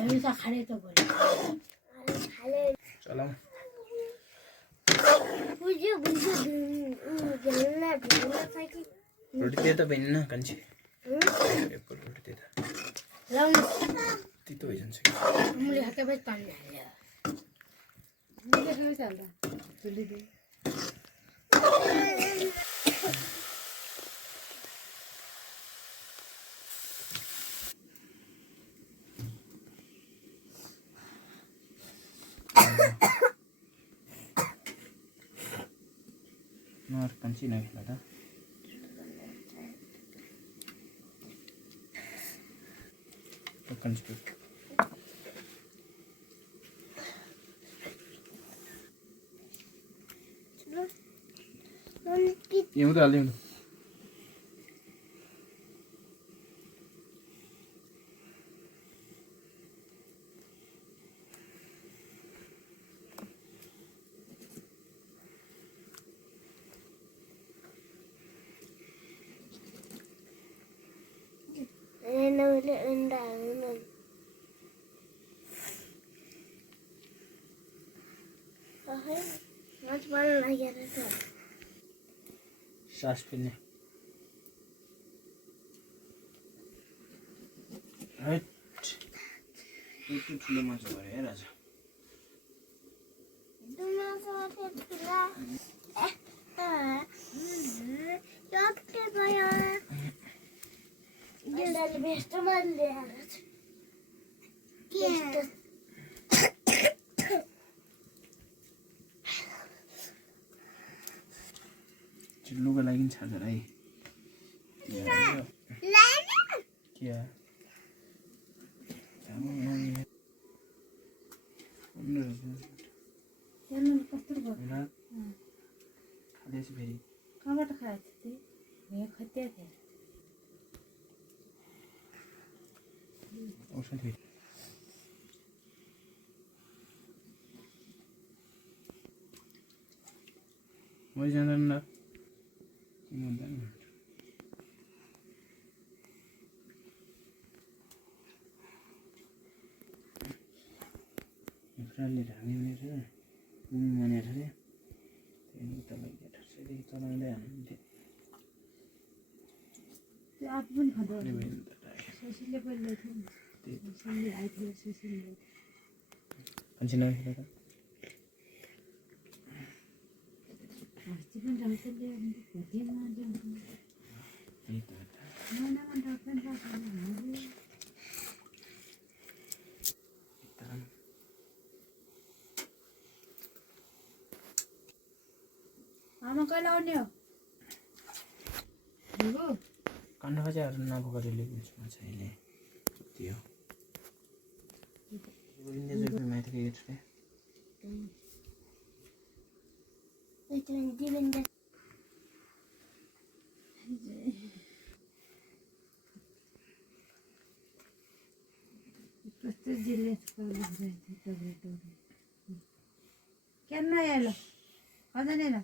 हमेशा खाले तो बोले खाले चलो मुझे जलना था कि रोटी दे तो बहन ना कंची एक रोटी दे लाउन तीतो हो जान्छ मुले हाते बस पानी हाल्यो मुले खाइ चाल्दा जल्दी दे नर कंची ना खेला था तो कंची पे ये उधर आली हूँ सास पिन्ने राइट यति ठुलो माछा भयो है राजा चिल्लुको लागि छार्छ है क्या खाँदैछु फेरि कहाँबाट खाएको थिए मैं खत्या थिए औषध फेरि मैले जान्दैन न फ्राले ढाङ्ने भनेर भनेर अरे त्यहाँदेखि तपाईँले ठर्सैदेखि चलाउँदै हाल्नुहुन्थ्यो त्यो आफू पनि खाँदो सुशीलले पहिला थियो सुशीलले आइथियो सुशीलले मान्छे नखेला त अस्ति पनि राम्रोले भोटेमा महिनामा डक्टर आमा कहिले आउने हो काण्ड बजाहरू नबोकेरले बुझ्छु माछाले त्यो माथि गेट रे कस्तो जिल्ले क्या नआयो अझ नै ल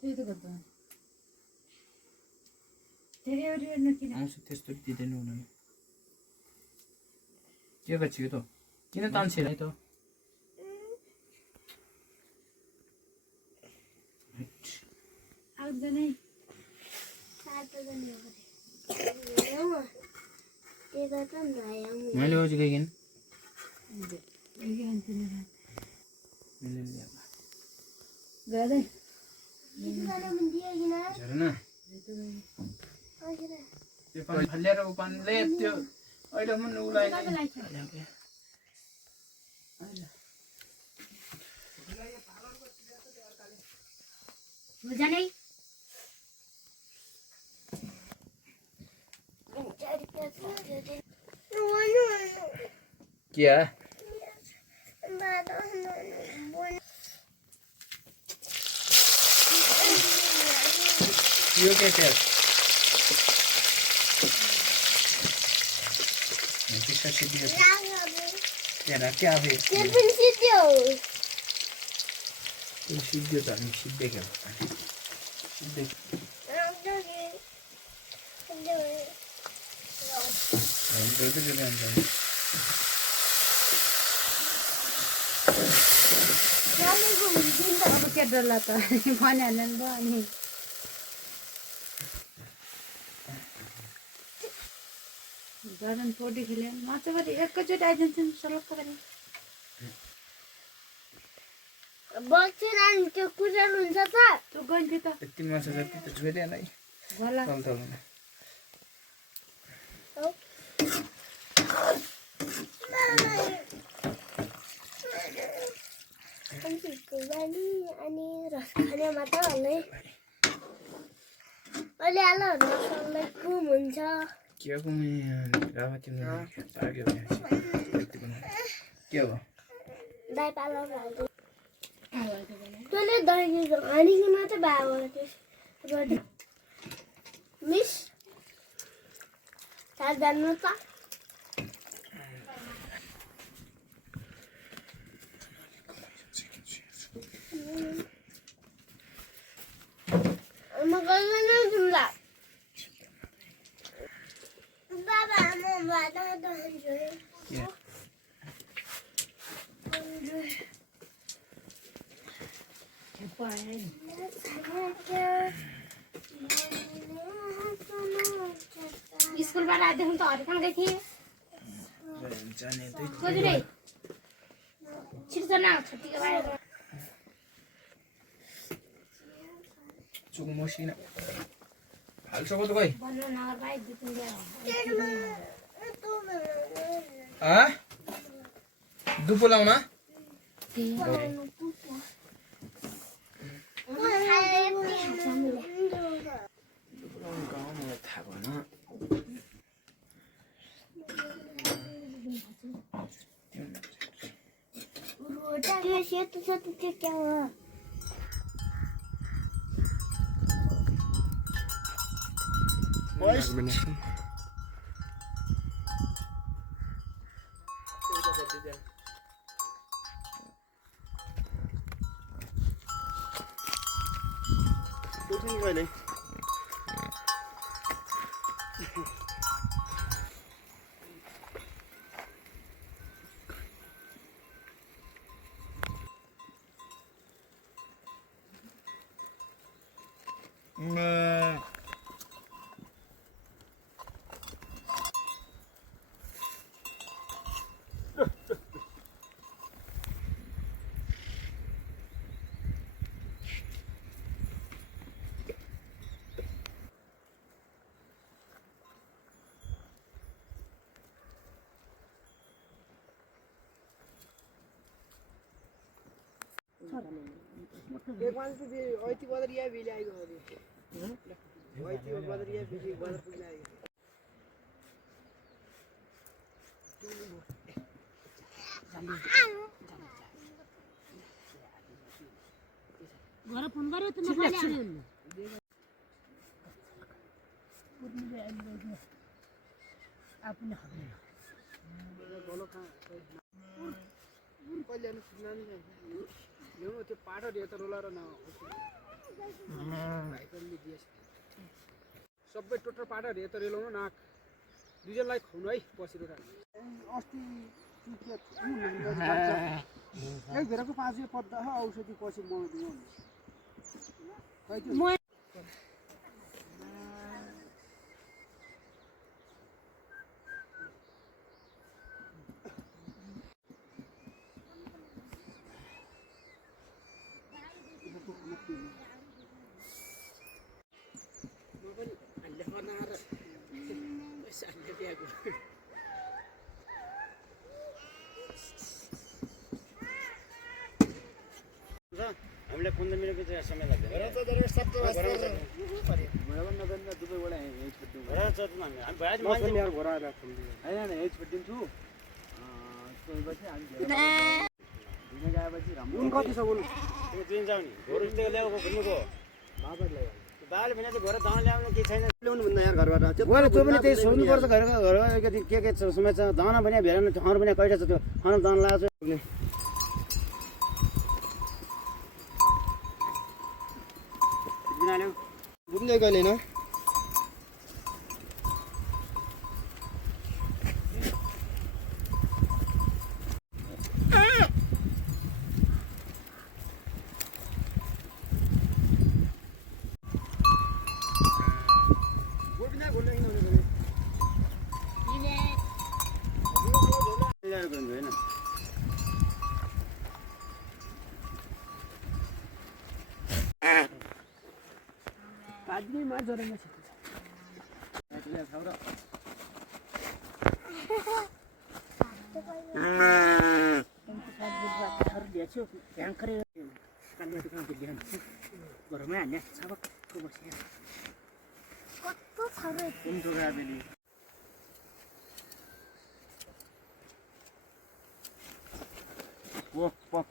त्यही त गर्दा धेरै किन आउँछ त्यस्तो दिँदैन उनीहरूले के गर्छु त किन तान्छे है त आउँदैन मैले आज गइकिन गरे झरेन त्यो पानी फल्लिएर पानीले त्यो अहिले मन उलाई जाने क्या यो के प्याज किसका सीधी क्या क्या है ये फिर सीधी हो सीधी तो नहीं सीधे क्या होता है सीधे अब के डल्ला त भनिहाल्नु नि अनि गर्दन फोर्टी खेल्यो माछाबारी एकैचोटि आइदिन्छ नि सलक्क पनि बक्सेर अनि त्यो कुचल हुन्छ त त्यो गइन्थ्यो त यति माछा जति त छोइदिएन है गला तलतलमा अनि रस खाने मात्र होला अहिले आलो रसलाई कुम हुन्छ के हो रावती पाक्यो के हो दाइ पालो तैँले दही हानिकन मात्रै भयो मिस थाहा जान्नु त म गर्दैन जुम्ला बाबा म भात खान्छु स्कुलबाट आएदेखि त हरिखान गएको थिएँ खोजुरे छिर्छना छुट्टीको बाहिर चुक मसिन हाल्छको त खोइ भन्नु नगर भाइ दुई तिन दुपो लाउन थाहा भएन त्यो सेतो सेतो चाहिँ क्या हो एक मान्छे चाहिँ ऐति बदर या बिले आइगयो अरे ऐति बदर या बिले बदर पुग्न आइगयो घर फोन गर्यो त नखाले आफूले खादैन कहिले सुनानी यो त्यो पाटो दिए त रोलार न भाइकलले दिएछ सबै टोटल पाटो दिए त रेलाउनु नाक दुईजनालाई खुवाउनु है बसेर अस्ति एक भेराको 500 पत्ता औषधि पछि म दिनु हामीले 15 मिनेटको चाहिँ समय लाग्दैन र त दरबार सब त वास्ता मलाई नगर्न दुबईबाट हेज पट्टि र त हामी भएछ मान्छे यार घोरा आएर हैन हेज पट्टिन्छु त्यसपछि हामी घुम्न गएपछि राम्रो उन कति छ उन त्यो दिन जाऊ नि घोर त्यो ल्याएको घुम्नुको बाबालाई बाले भने चाहिँ घोर दाना ल्याउनु के छैन ल्याउनु भन्दा यार घरबाट मैले त्यो पनि त्यही सोध्नु पर्छ घरमा के समय छ दाना पनि भेरेन ठाउँ पनि कहिटा छ त्यो खाना दाना लगाएको छ घुम्दै गएन आजकै मा जरामा छिटो घरमा हाल्ने सबको बसेर कस्तो छ र कुन जग्गा बेली पक पक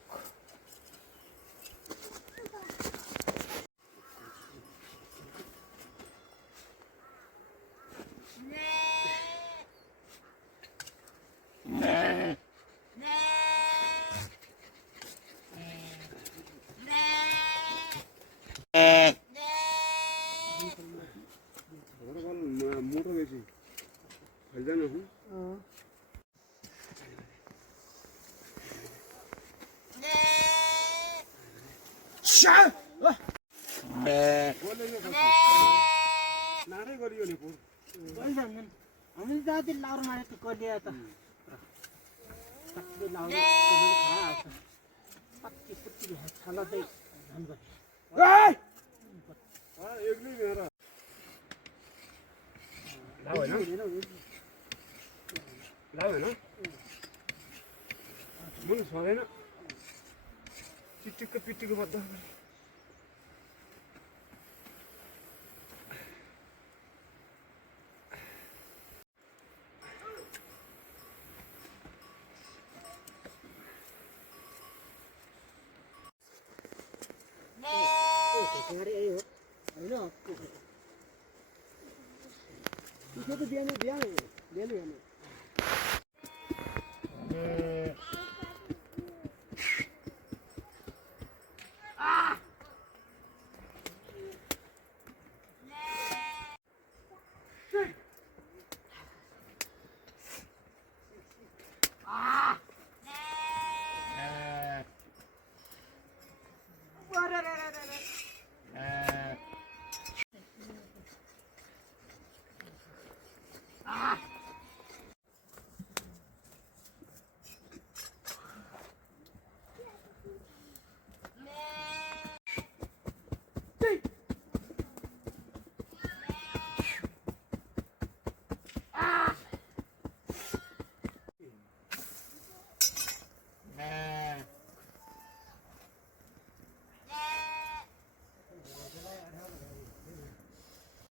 मोटो बेसी फैल्दैन हौ नारै गरियो नि पो हामीले जाति लाउर मारेको कलिया त कति लाउर पत्ती पुत्ती छाला चाहिँ धन एक्लै मेरा लाउ होइन मुन सरेन चिटिक्क पिटिक्क बद्दा होइन त्यो त बिहान